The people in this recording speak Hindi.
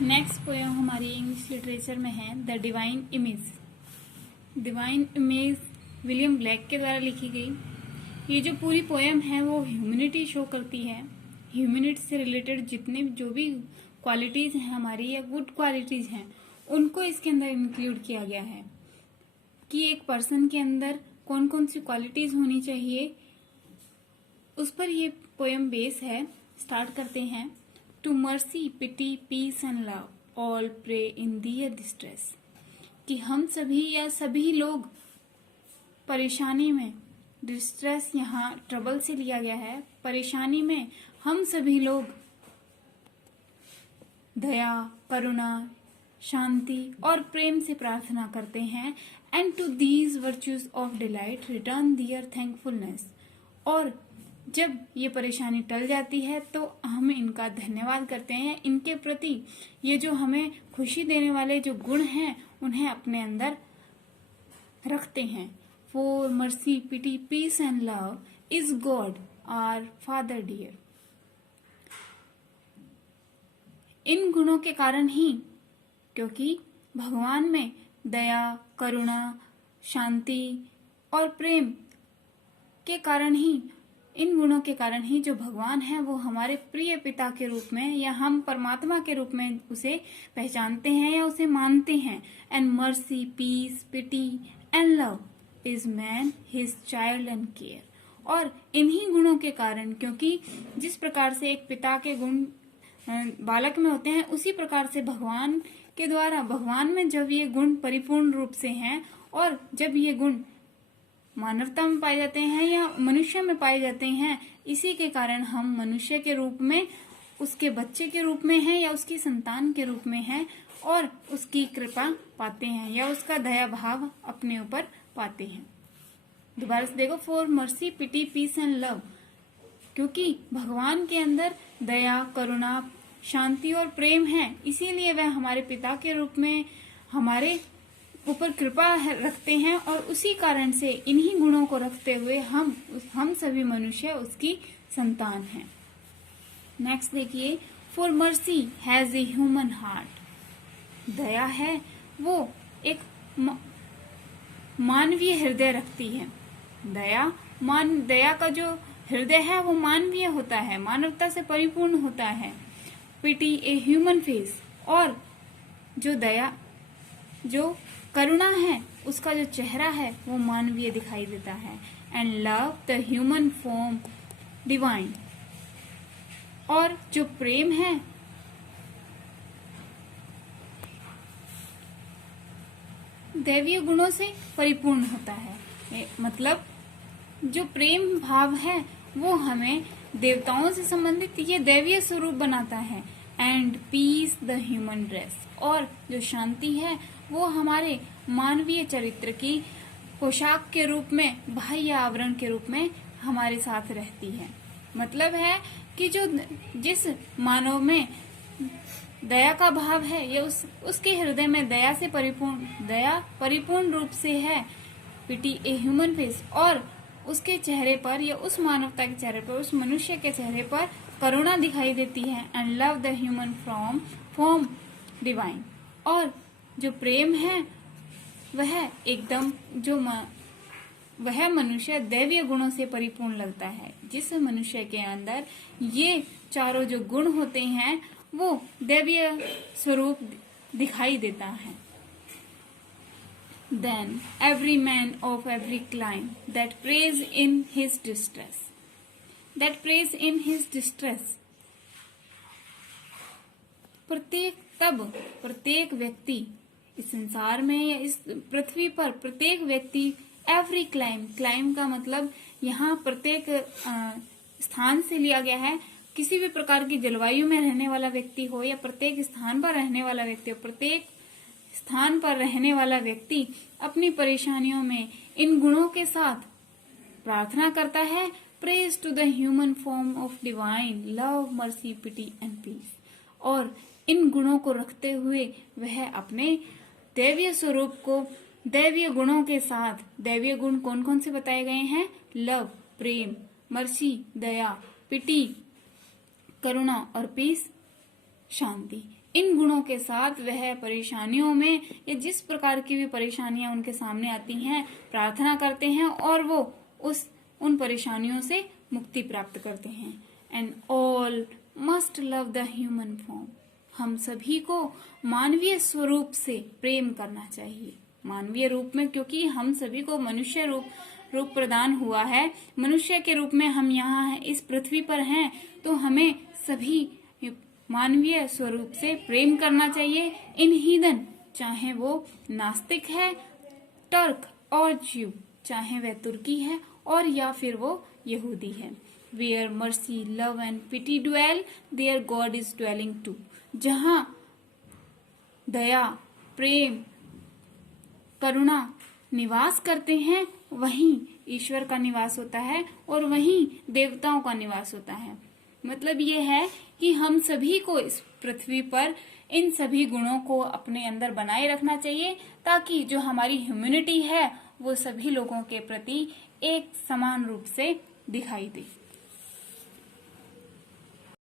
नेक्स्ट पोयम हमारी इंग्लिश लिटरेचर में है the divine image. Divine image William black के द्वारा लिखी गई। ये जो पूरी पोयम है वो ह्यूमैनिटी शो करती है। ह्यूमैनिटी से रिलेटेड जितने जो भी क्वालिटीज हैं हमारी या गुड क्वालिटीज हैं उनको इसके अंदर इंक्लूड किया गया है कि एक पर्सन के अंदर कौन कौन सी क्वालिटीज होनी चाहिए, उस पर ये पोयम बेस है। स्टार्ट करते हैं। To mercy pity peace and love all pray in their distress, कि हम सभी या सभी लोग परेशानी में, डिस्ट्रेस यहाँ ट्रबल से लिया गया है, परेशानी में हम सभी लोग दया, करुणा, शांति और प्रेम से प्रार्थना करते हैं। And to these virtues of delight return their thankfulness, और जब ये परेशानी टल जाती है तो हम इनका धन्यवाद करते हैं। इनके प्रति ये जो हमें खुशी देने वाले जो गुण हैं उन्हें अपने अंदर रखते हैं। For mercy pity peace and love is God our father dear. इन गुणों के कारण ही, क्योंकि भगवान में दया, करुणा, शांति और प्रेम के कारण ही, इन गुणों के कारण ही जो भगवान है वो हमारे प्रिय पिता के रूप में या हम परमात्मा के रूप में उसे पहचानते हैं या उसे मानते हैं। And mercy, peace, pity and love is man his child and care. और इन्हीं गुणों के कारण, क्योंकि जिस प्रकार से एक पिता के गुण बालक में होते हैं उसी प्रकार से भगवान के द्वारा, भगवान में जब ये गुण परिपूर्ण रूप से हैं और जब ये गुण मानवता में पाए जाते हैं या मनुष्य में पाए जाते हैं, इसी के कारण हम मनुष्य के रूप में, उसके बच्चे के रूप में हैं या उसकी संतान के रूप में हैं और उसकी कृपा पाते हैं या उसका दया भाव अपने ऊपर पाते हैं। दोबारा से देखो, for mercy pity peace and love, क्योंकि भगवान के अंदर दया, करुणा, शांति और प्रेम है, इसीलिए वह हमारे पिता के रूप में हमारे ऊपर कृपा रखते हैं और उसी कारण से इन्हीं गुणों को रखते हुए हम सभी मनुष्य उसकी संतान हैं। नेक्स्ट देखिए, for mercy has a human heart. दया है वो एक मानवीय हृदय रखती है। दया का जो हृदय है वो मानवीय होता है, मानवता से परिपूर्ण होता है। पिटी ए ह्यूमन फेस, और जो करुणा है उसका जो चेहरा है वो मानवीय दिखाई देता है। And love the human form divine, और जो प्रेम है दैवीय गुणों से परिपूर्ण होता है। मतलब जो प्रेम भाव है वो हमें देवताओं से संबंधित ये दैवीय स्वरूप बनाता है। And peace the human dress, और जो शांति है वो हमारे मानवीय चरित्र की पोशाक के रूप में, बाह्य आवरण के रूप में हमारे साथ रहती है। मतलब है कि जिस मानव में दया का भाव है या उसके हृदय में दया परिपूर्ण रूप से है, पिटी ए ह्यूमन फेस, और उसके चेहरे पर या उस मानवता के चेहरे पर, उस मनुष्य के चेहरे पर करुणा दिखाई देती है। And love the human form divine, और जो प्रेम है वह एकदम वह मनुष्य दैवीय गुणों से परिपूर्ण लगता है। जिस मनुष्य के अंदर ये चारों जो गुण होते हैं वो दैवीय स्वरूप दिखाई देता है। Then every man of every clime that prays in his distress, प्रत्येक व्यक्ति इस संसार में या इस पृथ्वी पर प्रत्येक व्यक्ति, एवरी क्लाइम का मतलब यहाँ प्रत्येक स्थान से लिया गया है। किसी भी प्रकार की जलवायु में रहने वाला व्यक्ति हो या प्रत्येक स्थान पर रहने वाला व्यक्ति हो, प्रत्येक स्थान पर रहने वाला व्यक्ति अपनी परेशानियों में इन गुणों के साथ प्रार्थना करता है। Praise to the human form of divine love, mercy, pity and peace, और इन गुणों को रखते हुए वह अपने दैवीय स्वरूप को दैवीय गुणों के साथ, दैवीय गुण कौन कौन से बताए गए हैं? लव, प्रेम, मर्सी, दया, पिटी, करुणा और पीस, शांति, इन गुणों के साथ वह परेशानियों में या जिस प्रकार की भी परेशानियां उनके सामने आती हैं प्रार्थना करते हैं और वो उन परेशानियों से मुक्ति प्राप्त करते हैं। And all must love the human form. हम सभी को मानवीय स्वरूप से प्रेम करना चाहिए। मानवीय रूप में, क्योंकि हम सभी को मनुष्य रूप प्रदान हुआ है, मनुष्य के रूप में हम यहाँ इस पृथ्वी पर हैं, तो हमें सभी मानवीय स्वरूप से प्रेम करना चाहिए। इन हीदन, चाहे वो नास्तिक है, टर्क और ज्यू, चाहे वह तुर्की है और या फिर वो यहूदी है। Where mercy, love and pity dwell, there God is dwelling too. जहाँ दया, प्रेम, करुणा निवास करते हैं, वहीं ईश्वर का निवास होता है और वहीं देवताओं का निवास होता है। मतलब ये है कि हम सभी को इस पृथ्वी पर इन सभी गुणों को अपने अंदर बनाए रखना चाहिए, ताकि जो हमारी ह्यूमैनिटी है वो सभी लोगों के प्रति एक समान रूप से दिखाई दे।